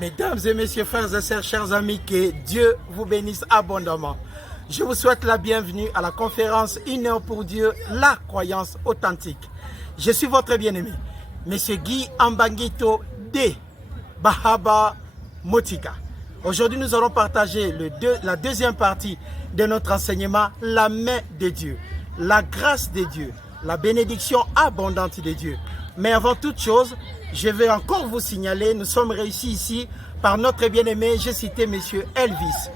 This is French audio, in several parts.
Mesdames et messieurs, frères et sœurs, chers amis, que Dieu vous bénisse abondamment. Je vous souhaite la bienvenue à la conférence Une heure pour Dieu, la croyance authentique. Je suis votre bien-aimé, Monsieur Guy Ambangito de Bahaba Motika. Aujourd'hui, nous allons partager la deuxième partie de notre enseignement, la main de Dieu, la grâce de Dieu, la bénédiction abondante de Dieu. Mais avant toute chose, je vais encore vous signaler, nous sommes réussis ici par notre bien-aimé, j'ai cité Monsieur Elvis.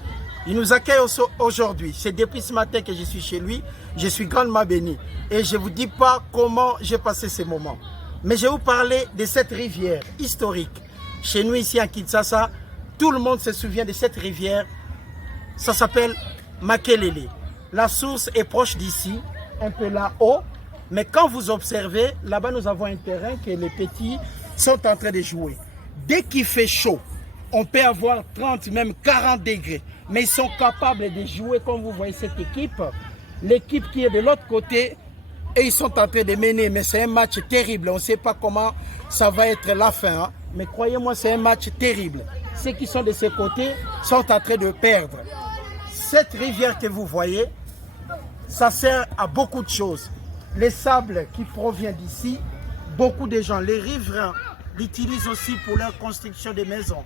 Il nous accueille aujourd'hui. C'est depuis ce matin que je suis chez lui. Je suis grandement béni. Et je ne vous dis pas comment j'ai passé ces moments. Mais je vais vous parler de cette rivière historique. Chez nous ici à Kinshasa, tout le monde se souvient de cette rivière. Ça s'appelle Makelele. La source est proche d'ici, un peu là-haut. Mais quand vous observez, là-bas nous avons un terrain que les petits sont en train de jouer. Dès qu'il fait chaud, on peut avoir 30, même 40 degrés. Mais ils sont capables de jouer, comme vous voyez cette équipe. L'équipe qui est de l'autre côté, et ils sont en train de mener. Mais c'est un match terrible. On ne sait pas comment ça va être la fin. Hein. Mais croyez-moi, c'est un match terrible. Ceux qui sont de ce côté sont en train de perdre. Cette rivière que vous voyez, ça sert à beaucoup de choses. Les sables qui proviennent d'ici, beaucoup de gens, les riverains, l'utilisent aussi pour leur construction de maisons.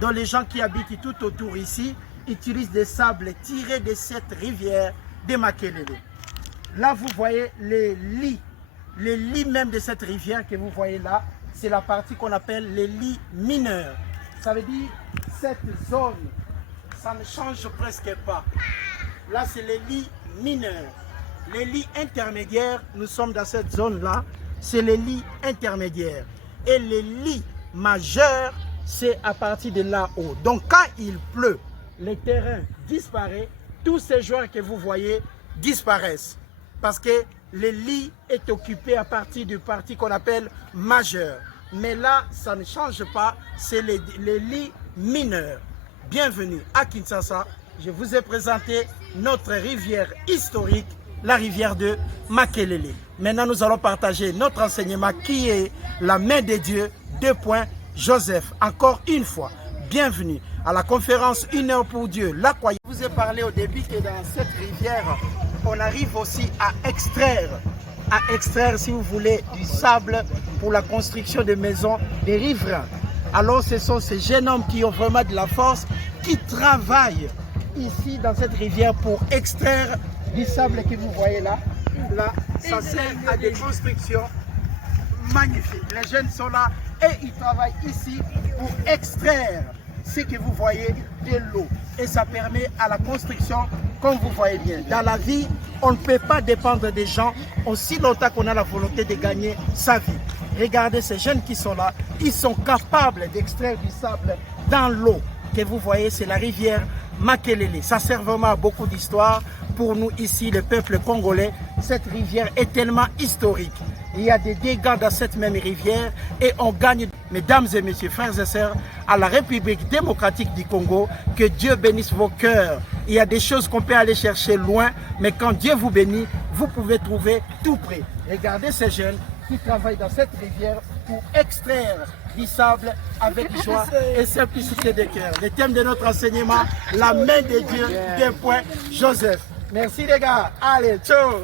Donc les gens qui habitent tout autour ici utilisent des sables tirés de cette rivière de Makelele. Là, vous voyez les lits même de cette rivière que vous voyez là, c'est la partie qu'on appelle les lits mineurs. Ça veut dire cette zone, ça ne change presque pas. Là, c'est les lits mineurs. Les lits intermédiaires, nous sommes dans cette zone-là, c'est les lits intermédiaires. Et les lits majeurs, c'est à partir de là-haut. Donc quand il pleut, les terrains disparaissent, tous ces joueurs que vous voyez disparaissent. Parce que le lit est occupé à partir du parti qu'on appelle majeur. Mais là, ça ne change pas, c'est les lits mineurs. Bienvenue à Kinshasa, je vous ai présenté notre rivière historique, la rivière de Makelele. Maintenant, nous allons partager notre enseignement qui est la main de Dieu, 2 points, Joseph. Encore une fois, bienvenue à la conférence Une heure pour Dieu, la croyance. Je vous ai parlé au début que dans cette rivière, on arrive aussi à extraire, si vous voulez, du sable pour la construction de maisons des riverains. Alors, ce sont ces jeunes hommes qui ont vraiment de la force, qui travaillent ici dans cette rivière pour extraire du sable que vous voyez là. Là, ça sert à des constructions magnifiques. Les jeunes sont là et ils travaillent ici pour extraire ce que vous voyez de l'eau. Et ça permet à la construction, comme vous voyez bien. Dans la vie, on ne peut pas dépendre des gens aussi longtemps qu'on a la volonté de gagner sa vie. Regardez ces jeunes qui sont là, ils sont capables d'extraire du sable dans l'eau que vous voyez, c'est la rivière Makelele. Ça sert vraiment à beaucoup d'histoire. Pour nous ici, le peuple congolais, cette rivière est tellement historique. Il y a des dégâts dans cette même rivière et on gagne, mesdames et messieurs, frères et sœurs, à la République démocratique du Congo, que Dieu bénisse vos cœurs. Il y a des choses qu'on peut aller chercher loin, mais quand Dieu vous bénit, vous pouvez trouver tout près. Regardez ces jeunes qui travaillent dans cette rivière pour extraire du sable avec joie et simplicité de cœur. Le thème de notre enseignement, la main de Dieu, 2 points, Joseph. Merci les gars. Allez, ciao.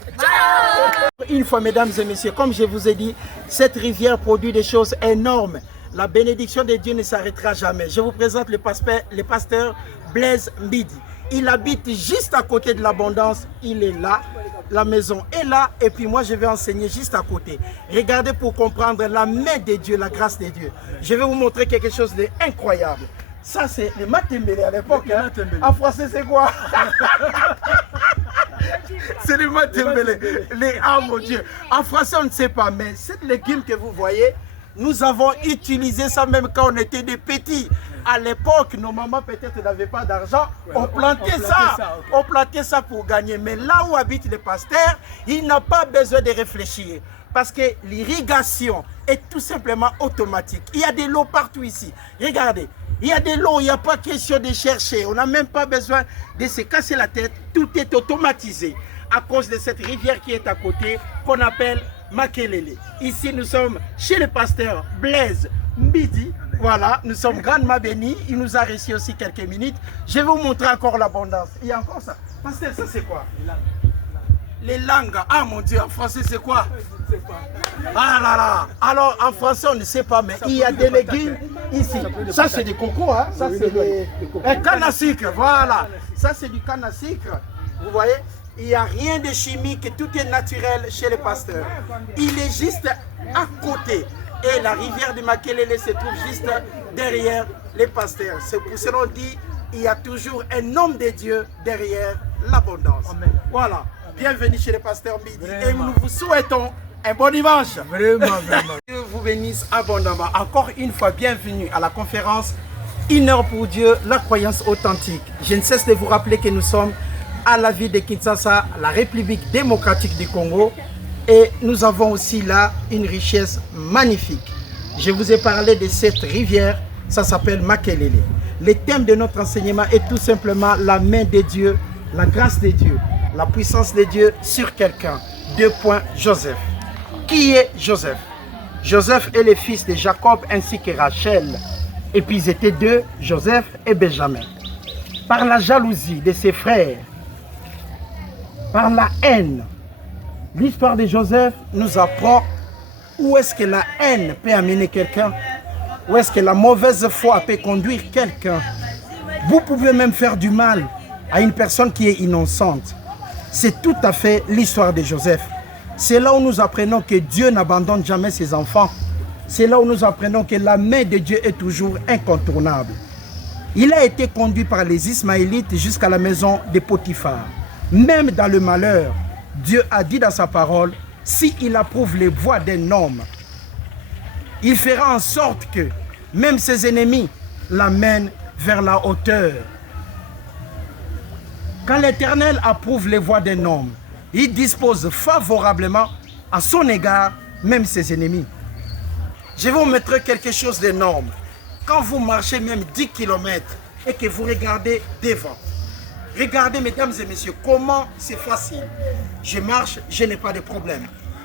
Une fois, mesdames et messieurs, comme je vous ai dit, cette rivière produit des choses énormes. La bénédiction de Dieu ne s'arrêtera jamais. Je vous présente le pasteur Blaise Mbidi. Il habite juste à côté de l'abondance. Il est là. La maison est là. Et puis moi, je vais enseigner juste à côté. Regardez pour comprendre la main de Dieu, la grâce de Dieu. Je vais vous montrer quelque chose d'incroyable. Ça, c'est le matembele à l'époque. Hein? En français, c'est quoi? C'est le matembele. Ah mon Dieu. En français, on ne sait pas. Mais cette légume que vous voyez, nous avons utilisé ça même quand on était des petits. À l'époque, nos mamans peut-être n'avaient pas d'argent. On plantait ça. On plantait ça pour gagner. Mais là où habite le pasteur, il n'a pas besoin de réfléchir. Parce que l'irrigation est tout simplement automatique. Il y a de l'eau partout ici. Regardez. Il y a de l'eau, il n'y a pas question de chercher. On n'a même pas besoin de se casser la tête. Tout est automatisé à cause de cette rivière qui est à côté, qu'on appelle Makelele. Ici, nous sommes chez le pasteur Blaise Mbidi. Voilà, nous sommes grandement bénis. Il nous a reçu aussi quelques minutes. Je vais vous montrer encore l'abondance. Il y a encore ça. Pasteur, ça c'est quoi? Les langues. Ah mon Dieu, en français c'est quoi? Ah là là. Alors en français on ne sait pas, mais il y a des légumes ici. Ça c'est des cocos, hein? Ça c'est des canne à sucre. Voilà. Ça c'est du canne à sucre. Vous voyez? Il n'y a rien de chimique, tout est naturel chez les pasteurs. Il est juste à côté. Et la rivière de Makelele se trouve juste derrière les pasteurs. C'est pour cela qu'on dit il y a toujours un homme de Dieu derrière l'abondance. Voilà. Bienvenue chez les pasteurs Midi. Et nous vous souhaitons un bon dimanche. Vraiment, vraiment. Dieu vous bénisse abondamment. Encore une fois, bienvenue à la conférence Une heure pour Dieu, la croyance authentique. Je ne cesse de vous rappeler que nous sommes à la ville de Kinshasa, la République démocratique du Congo. Et nous avons aussi là une richesse magnifique. Je vous ai parlé de cette rivière, ça s'appelle Makelele. Le thème de notre enseignement est tout simplement la main de Dieu, la grâce de Dieu, la puissance de Dieu sur quelqu'un. 2 points, Joseph. Qui est Joseph? Joseph est le fils de Jacob ainsi que Rachel. Et puis ils étaient deux, Joseph et Benjamin. Par la jalousie de ses frères, par la haine, l'histoire de Joseph nous apprend où est-ce que la haine peut amener quelqu'un, où est-ce que la mauvaise foi peut conduire quelqu'un. Vous pouvez même faire du mal à une personne qui est innocente. C'est tout à fait l'histoire de Joseph. C'est là où nous apprenons que Dieu n'abandonne jamais ses enfants. C'est là où nous apprenons que la main de Dieu est toujours incontournable. Il a été conduit par les Ismaélites jusqu'à la maison de Potiphar. Même dans le malheur, Dieu a dit dans sa parole, s'il approuve les voies d'un homme, il fera en sorte que même ses ennemis l'amènent vers la hauteur. Quand l'Éternel approuve les voies d'un homme, il dispose favorablement à son égard même ses ennemis. Je vais vous mettre quelque chose d'énorme. Quand vous marchez même 10 km et que vous regardez devant, regardez mesdames et messieurs, comment c'est facile. Je marche, je n'ai pas de problème.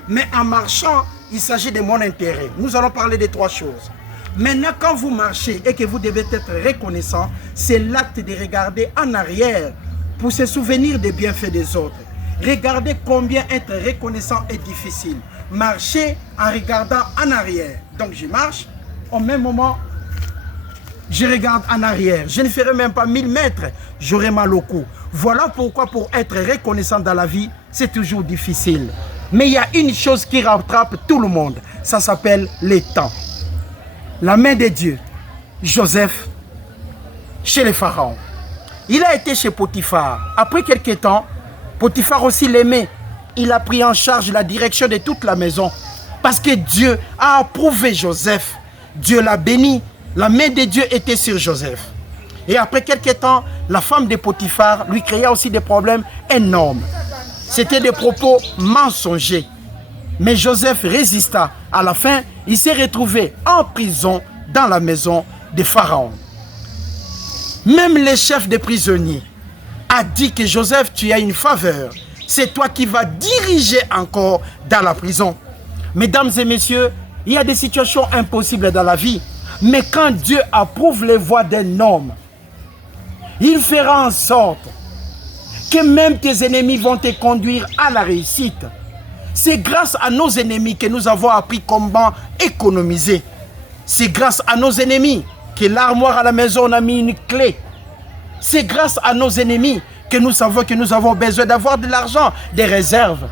Mais en marchant, il s'agit de mon intérêt. Nous allons parler de 3 choses. Maintenant, quand vous marchez et que vous devez être reconnaissant, c'est l'acte de regarder en arrière pour se souvenir des bienfaits des autres. Regardez combien être reconnaissant est difficile. Marcher en regardant en arrière. Donc je marche, au même moment, je regarde en arrière. Je ne ferai même pas 1000 mètres, j'aurai mal au cou. Voilà pourquoi pour être reconnaissant dans la vie, c'est toujours difficile. Mais il y a une chose qui rattrape tout le monde. Ça s'appelle le temps. La main de Dieu. Joseph, chez les pharaons. Il a été chez Potiphar. Après quelques temps, Potiphar aussi l'aimait. Il a pris en charge la direction de toute la maison. Parce que Dieu a approuvé Joseph. Dieu l'a béni. La main de Dieu était sur Joseph. Et après quelques temps, la femme de Potiphar lui créa aussi des problèmes énormes. C'était des propos mensongers. Mais Joseph résista. À la fin, il s'est retrouvé en prison dans la maison de Pharaon. Même le chef des prisonniers a dit que Joseph, tu as une faveur. C'est toi qui vas diriger encore dans la prison. Mesdames et messieurs, il y a des situations impossibles dans la vie. Mais quand Dieu approuve les voies d'un homme, il fera en sorte que même tes ennemis vont te conduire à la réussite. C'est grâce à nos ennemis que nous avons appris comment économiser. C'est grâce à nos ennemis que l'armoire à la maison, on a mis une clé. C'est grâce à nos ennemis que nous savons que nous avons besoin d'avoir de l'argent, des réserves.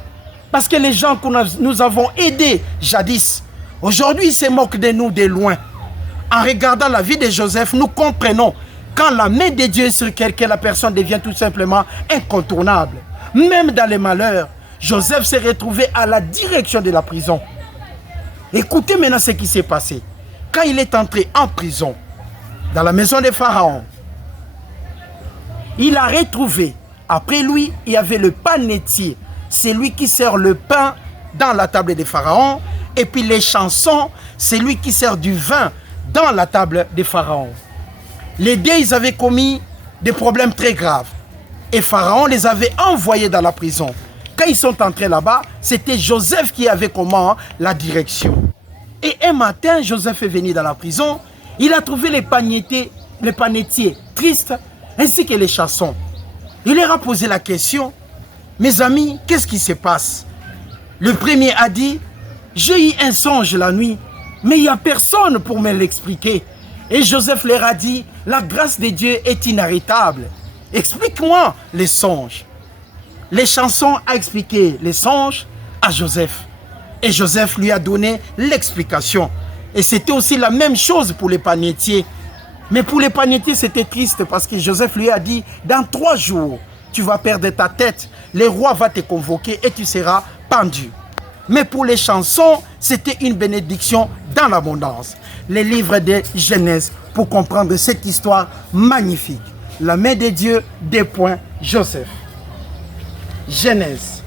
Parce que les gens que nous avons aidés jadis, aujourd'hui ils se moquent de nous de loin. En regardant la vie de Joseph, nous comprenons quand la main de Dieu est sur quelqu'un, la personne devient tout simplement incontournable. Même dans les malheurs, Joseph s'est retrouvé à la direction de la prison. Écoutez maintenant ce qui s'est passé. Quand il est entré en prison, dans la maison de Pharaon, il a retrouvé, après lui, il y avait le panetier. C'est lui qui sert le pain dans la table de Pharaon. Et puis les chansons, c'est lui qui sert du vin dans la table de Pharaon. Les deux, ils avaient commis des problèmes très graves. Et Pharaon les avait envoyés dans la prison. Quand ils sont entrés là-bas, c'était Joseph qui avait comment la direction. Et un matin, Joseph est venu dans la prison Il a trouvé les panetiers tristes ainsi que les chansons. Il leur a posé la question, mes amis, qu'est-ce qui se passe? Le premier a dit, j'ai eu un songe la nuit, mais il n'y a personne pour me l'expliquer. Et Joseph leur a dit, la grâce de Dieu est inarrêtable. Explique-moi les songes. Les chansons a expliqué les songes à Joseph. Et Joseph lui a donné l'explication. Et c'était aussi la même chose pour les panetiers. Mais pour les panetiers, c'était triste parce que Joseph lui a dit, dans 3 jours, tu vas perdre ta tête, le roi va te convoquer et tu seras pendu. Mais pour les chansons, c'était une bénédiction dans l'abondance. Les livres de Genèse pour comprendre cette histoire magnifique. La main de Dieu, Joseph. Genèse.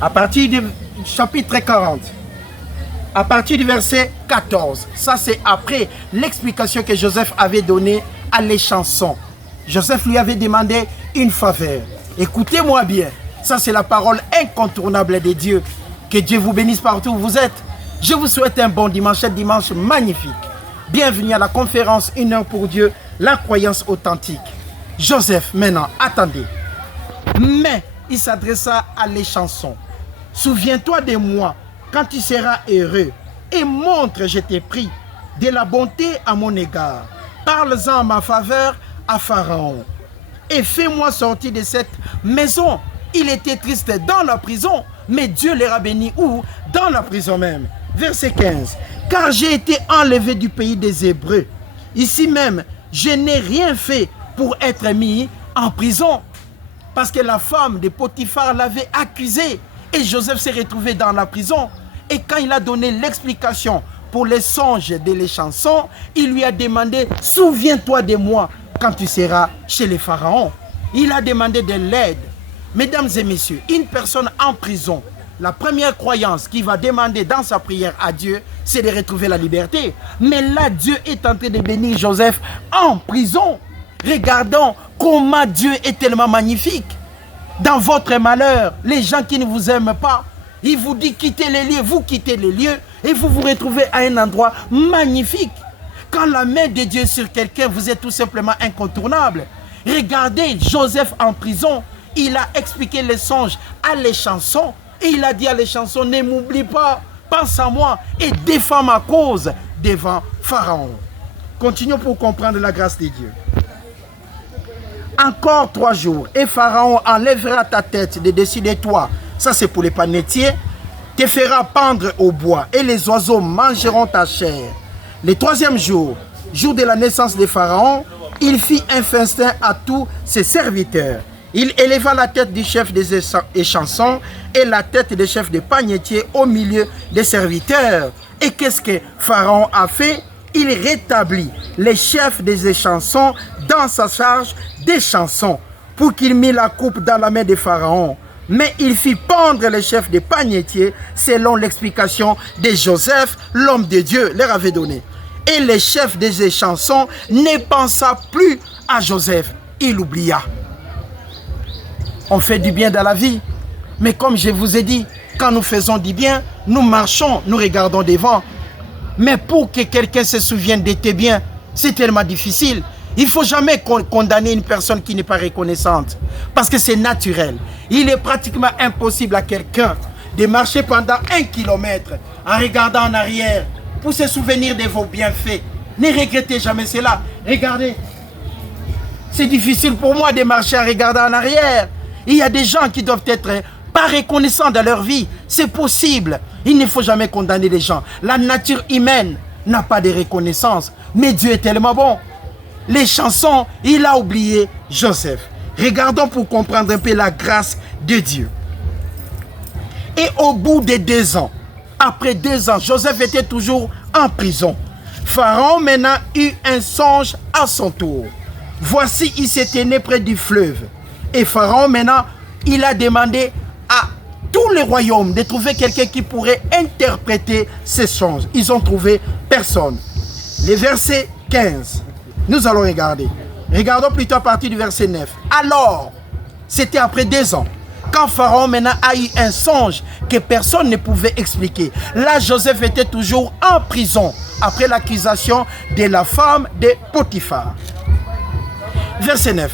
À partir du chapitre 40. À partir du verset 14. Ça, c'est après l'explication que Joseph avait donnée à les chansons. Joseph lui avait demandé une faveur. Écoutez-moi bien. Ça, c'est la parole incontournable de Dieu. Que Dieu vous bénisse partout où vous êtes. Je vous souhaite un bon dimanche, un dimanche magnifique. Bienvenue à la conférence 1 heure pour Dieu, la croyance authentique. Joseph, maintenant, attendez. Mais il s'adressa à les chansons. Souviens-toi de moi quand tu seras heureux et montre, je t'ai pris, de la bonté à mon égard. Parle-en en ma faveur à Pharaon. Et fais-moi sortir de cette maison. Il était triste dans la prison, mais Dieu les a bénis où? Dans la prison même. Verset 15. Car j'ai été enlevé du pays des Hébreux. Ici même, je n'ai rien fait pour être mis en prison. Parce que la femme de Potiphar l'avait accusé. Et Joseph s'est retrouvé dans la prison. Et quand il a donné l'explication pour les songes et les chansons, il lui a demandé, souviens-toi de moi quand tu seras chez les pharaons. Il a demandé de l'aide. Mesdames et messieurs, une personne en prison, la première croyance qu'il va demander dans sa prière à Dieu, c'est de retrouver la liberté. Mais là, Dieu est en train de bénir Joseph en prison. Regardons comment Dieu est tellement magnifique. Dans votre malheur, les gens qui ne vous aiment pas, il vous dit quittez les lieux, vous quittez les lieux et vous vous retrouvez à un endroit magnifique. Quand la main de Dieu est sur quelqu'un, vous êtes tout simplement incontournable. Regardez Joseph en prison. Il a expliqué les songes à les chansons. Et il a dit à les chansons, ne m'oublie pas, pense à moi et défends ma cause devant Pharaon. Continuons pour comprendre la grâce de Dieu. Encore 3 jours et Pharaon enlèvera ta tête de dessus de toi. Ça c'est pour les panetiers. Te fera pendre au bois et les oiseaux mangeront ta chair. Le 3e jour, jour de la naissance de Pharaon, il fit un festin à tous ses serviteurs. Il éleva la tête du chef des chansons et la tête des chefs des panetiers au milieu des serviteurs. Et qu'est-ce que Pharaon a fait? Il rétablit les chefs des chansons dans sa charge des chansons pour qu'il mit la coupe dans la main de Pharaon. Mais il fit pendre les chefs des panetiers selon l'explication de Joseph, l'homme de Dieu, leur avait donné. Et les chefs des chansons ne pensa plus à Joseph. Il oublia. On fait du bien dans la vie. Mais comme je vous ai dit, quand nous faisons du bien, nous marchons, nous regardons devant. Mais pour que quelqu'un se souvienne de tes biens, c'est tellement difficile. Il ne faut jamais condamner une personne qui n'est pas reconnaissante. Parce que c'est naturel. Il est pratiquement impossible à quelqu'un de marcher pendant 1 kilomètre en regardant en arrière pour se souvenir de vos bienfaits. Ne regrettez jamais cela. Regardez. C'est difficile pour moi de marcher en regardant en arrière. Il y a des gens qui doivent être pas reconnaissants dans leur vie. C'est possible. Il ne faut jamais condamner les gens. La nature humaine n'a pas de reconnaissance. Mais Dieu est tellement bon. Les chansons, il a oublié Joseph. Regardons pour comprendre un peu la grâce de Dieu. Et au bout de 2 ans, après 2 ans, Joseph était toujours en prison. Pharaon maintenant eut un songe à son tour. Voici, il s'était né près du fleuve. Et Pharaon maintenant, il a demandé à tous les royaumes de trouver quelqu'un qui pourrait interpréter ces songes. Ils ont trouvé personne. Le verset 15, nous allons regarder. Regardons plutôt à partir du verset 9. Alors, c'était après 2 ans, Quand Pharaon maintenant a eu un songe que personne ne pouvait expliquer, là Joseph était toujours en prison après l'accusation de la femme de Potiphar. Verset 9.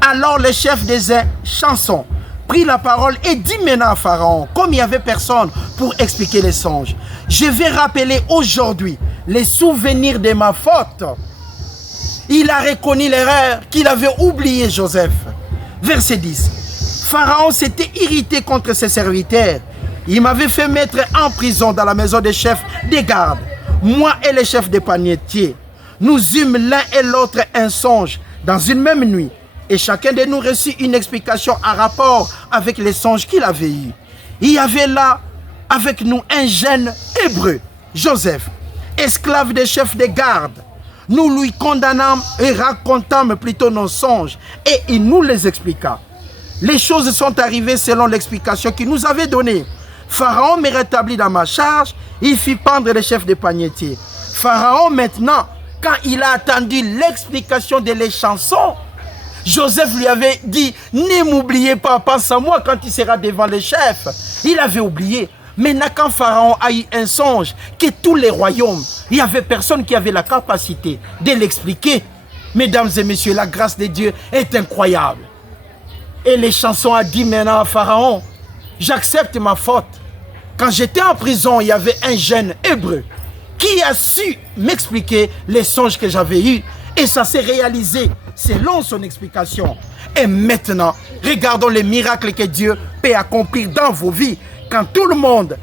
Alors le chef des chansons prit la parole et dit maintenant à Pharaon, comme il n'y avait personne pour expliquer les songes, je vais rappeler aujourd'hui les souvenirs de ma faute. Il a reconnu l'erreur qu'il avait oublié Joseph. Verset 10. Pharaon s'était irrité contre ses serviteurs. Il m'avait fait mettre en prison dans la maison des chefs des gardes. Moi et les chefs des panetiers, nous eûmes l'un et l'autre un songe dans une même nuit. Et chacun de nous reçut une explication en rapport avec les songes qu'il avait eus. Il y avait là avec nous un jeune hébreu, Joseph, esclave des chefs des gardes. Nous lui condamnâmes et racontâmes plutôt nos songes et il nous les expliqua. Les choses sont arrivées selon l'explication qu'il nous avait donnée. Pharaon me rétablit dans ma charge, il fit pendre les chefs des panetiers. Pharaon maintenant, quand il a attendu l'explication de les chansons, Joseph lui avait dit, ne m'oubliez pas, pense à moi quand il sera devant les chefs. Il avait oublié. Maintenant, quand Pharaon a eu un songe, que tous les royaumes, il n'y avait personne qui avait la capacité de l'expliquer. Mesdames et messieurs, la grâce de Dieu est incroyable. Et les chansons a dit maintenant à Pharaon, j'accepte ma faute. Quand j'étais en prison, il y avait un jeune hébreu qui a su m'expliquer les songes que j'avais eus. Et ça s'est réalisé selon son explication. Et maintenant, regardons les miracles que Dieu peut accomplir dans vos vies. Quand tout le monde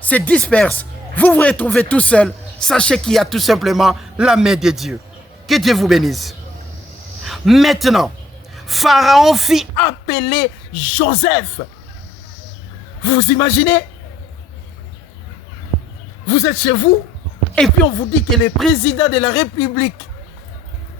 se disperse, vous vous retrouvez tout seul, sachez qu'il y a tout simplement la main de Dieu. Que Dieu vous bénisse. Maintenant, Pharaon fit appeler Joseph. Vous imaginez? Vous êtes chez vous et puis on vous dit que le président de la République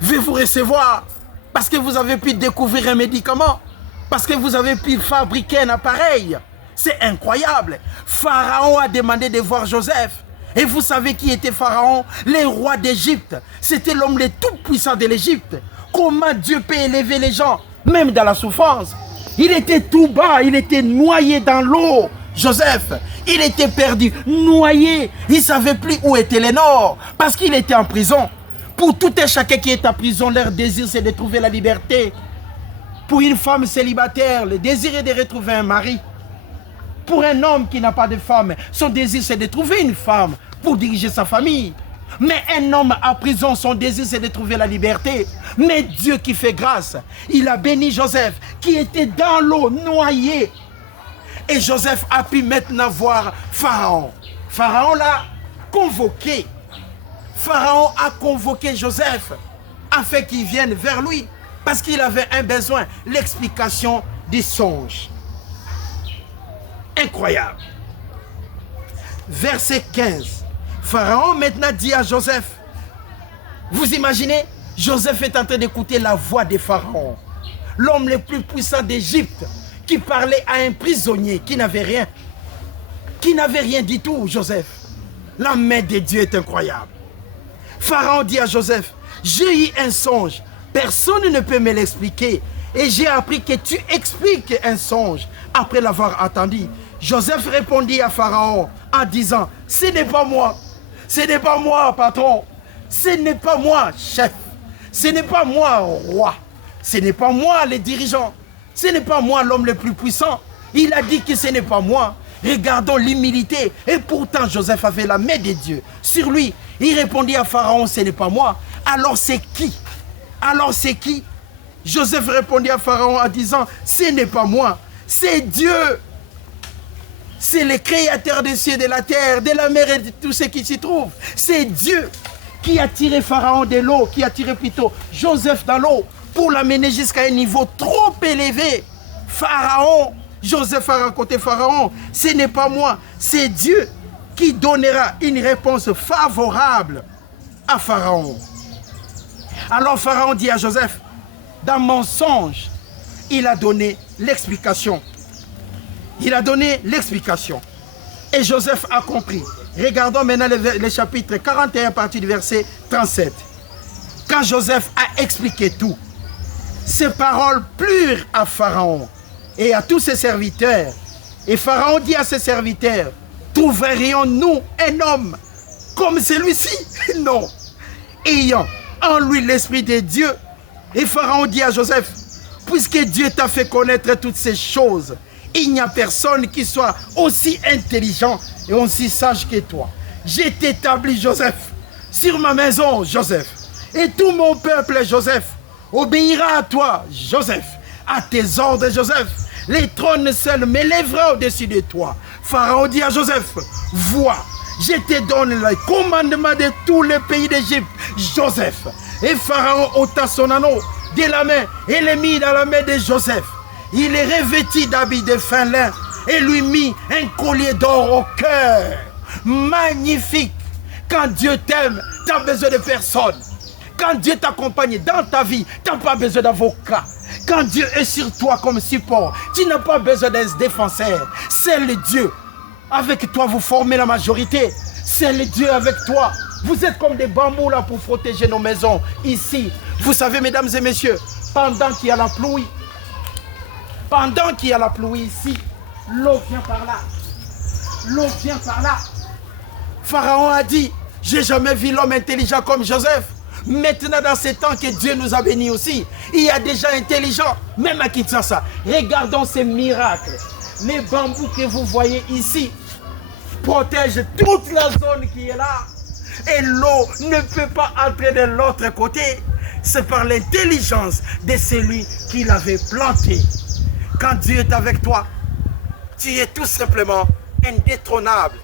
veut vous recevoir parce que vous avez pu découvrir un médicament, parce que vous avez pu fabriquer un appareil. C'est incroyable. Pharaon a demandé de voir Joseph. Et vous savez qui était Pharaon? Le roi d'Égypte. C'était l'homme le tout puissant de l'Égypte. Comment Dieu peut élever les gens, même dans la souffrance? Il était tout bas, il était noyé dans l'eau. Joseph, il était perdu, noyé. Il ne savait plus où était le nord, parce qu'il était en prison. Pour tout un chacun qui est en prison, leur désir c'est de trouver la liberté. Pour une femme célibataire, le désir est de retrouver un mari. Pour un homme qui n'a pas de femme, son désir c'est de trouver une femme pour diriger sa famille. Mais un homme en prison, son désir c'est de trouver la liberté. Mais Dieu qui fait grâce, il a béni Joseph qui était dans l'eau, noyé. Et Joseph a pu maintenant voir Pharaon. Pharaon l'a convoqué. Pharaon a convoqué Joseph afin qu'il vienne vers lui parce qu'il avait un besoin, l'explication des songes. Incroyable. Verset 15. Pharaon maintenant dit à Joseph, vous imaginez, Joseph est en train d'écouter la voix de Pharaon, l'homme le plus puissant d'Égypte, qui parlait à un prisonnier qui n'avait rien du tout, Joseph. La main de Dieu est incroyable. Pharaon dit à Joseph, j'ai eu un songe, personne ne peut me l'expliquer, et j'ai appris que tu expliques un songe après l'avoir entendu. Joseph répondit à Pharaon en disant, ce n'est pas moi, ce n'est pas moi, patron, ce n'est pas moi, chef, ce n'est pas moi, roi, ce n'est pas moi, les dirigeants, ce n'est pas moi, l'homme le plus puissant. Il a dit que ce n'est pas moi. Regardons l'humilité. Et pourtant, Joseph avait la main de Dieu sur lui. Il répondit à Pharaon, ce n'est pas moi. Alors c'est qui? Alors c'est qui? Joseph répondit à Pharaon en disant, ce n'est pas moi, c'est Dieu. C'est le créateur des cieux, de la terre, de la mer et de tout ce qui s'y trouve. C'est Dieu qui a tiré Pharaon de l'eau, qui a tiré plutôt Joseph dans l'eau pour l'amener jusqu'à un niveau trop élevé. Pharaon, Joseph a raconté Pharaon, ce n'est pas moi, c'est Dieu qui donnera une réponse favorable à Pharaon. Alors Pharaon dit à Joseph, dans mon songe, il a donné l'explication. Il a donné l'explication. Et Joseph a compris. Regardons maintenant le chapitre 41 à partir du verset 37. Quand Joseph a expliqué tout, ses paroles plurent à Pharaon. et à tous ses serviteurs. Et Pharaon dit à ses serviteurs, trouverions-nous un homme comme celui-ci? Non. Ayant en lui l'esprit de Dieu. Et Pharaon dit à Joseph, puisque Dieu t'a fait connaître toutes ces choses, il n'y a personne qui soit aussi intelligent et aussi sage que toi. J'ai établi Joseph sur ma maison, Joseph. Et tout mon peuple, Joseph, obéira à toi, Joseph. À tes ordres, Joseph. Les trônes seuls m'élèveront au-dessus de toi. Pharaon dit à Joseph, vois, je te donne le commandement de tout le pays d'Égypte, Joseph. Et Pharaon ôta son anneau de la main et le mit dans la main de Joseph. Il est revêtu d'habits de fin lin et lui mit un collier d'or au cœur. Magnifique. Quand Dieu t'aime, tu n'as besoin de personne. Quand Dieu t'accompagne dans ta vie, tu n'as pas besoin d'avocat. Quand Dieu est sur toi comme support, tu n'as pas besoin d'un défenseur. C'est le Dieu. Avec toi, vous formez la majorité. C'est le Dieu avec toi. Vous êtes comme des bambous là pour protéger nos maisons ici. Vous savez, mesdames et messieurs, pendant qu'il y a la pluie, ici, l'eau vient par là. L'eau vient par là. Pharaon a dit, j'ai jamais vu l'homme intelligent comme Joseph. Maintenant, dans ces temps que Dieu nous a bénis aussi, il y a des gens intelligents, même à Kinshasa. Regardons ces miracles. Les bambous que vous voyez ici protègent toute la zone qui est là. Et l'eau ne peut pas entrer de l'autre côté. C'est par l'intelligence de celui qui l'avait planté. Quand Dieu est avec toi, tu es tout simplement indétrônable.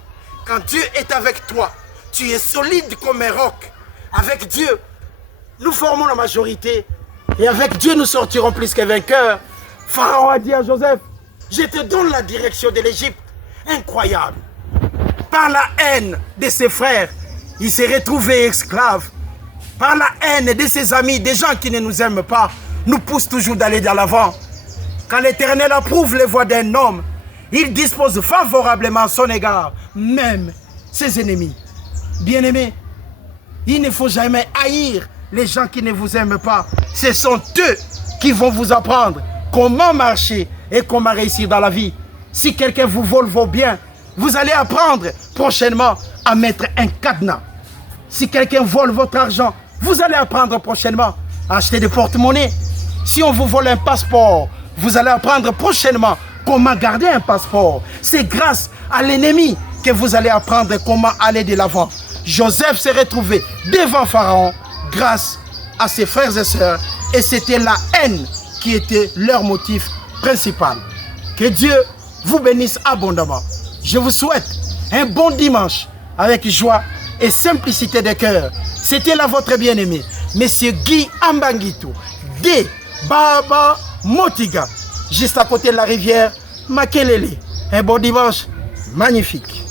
Quand Dieu est avec toi, tu es solide comme un roc. Avec Dieu, nous formons la majorité. Et avec Dieu, nous sortirons plus que vainqueurs. Pharaon a dit à Joseph, je te donne la direction de l'Égypte. Incroyable. Par la haine de ses frères, il s'est retrouvé esclave. Par la haine de ses amis, des gens qui ne nous aiment pas, nous poussent toujours d'aller de l'avant. Quand l'Éternel approuve les voies d'un homme, il dispose favorablement à son égard, même ses ennemis. Bien-aimés, il ne faut jamais haïr les gens qui ne vous aiment pas. Ce sont eux qui vont vous apprendre comment marcher et comment réussir dans la vie. Si quelqu'un vous vole vos biens, vous allez apprendre prochainement à mettre un cadenas. Si quelqu'un vole votre argent, vous allez apprendre prochainement à acheter des porte-monnaies. Si on vous vole un passeport, vous allez apprendre prochainement comment garder un passeport. C'est grâce à l'ennemi que vous allez apprendre comment aller de l'avant. Joseph s'est retrouvé devant Pharaon grâce à ses frères et sœurs. Et c'était la haine qui était leur motif principal. Que Dieu vous bénisse abondamment. Je vous souhaite un bon dimanche avec joie et simplicité de cœur. C'était là votre bien-aimé, Monsieur Guy Ambanguitou, de Baba Motiga, juste à côté de la rivière Makelele. Un bon dimanche magnifique.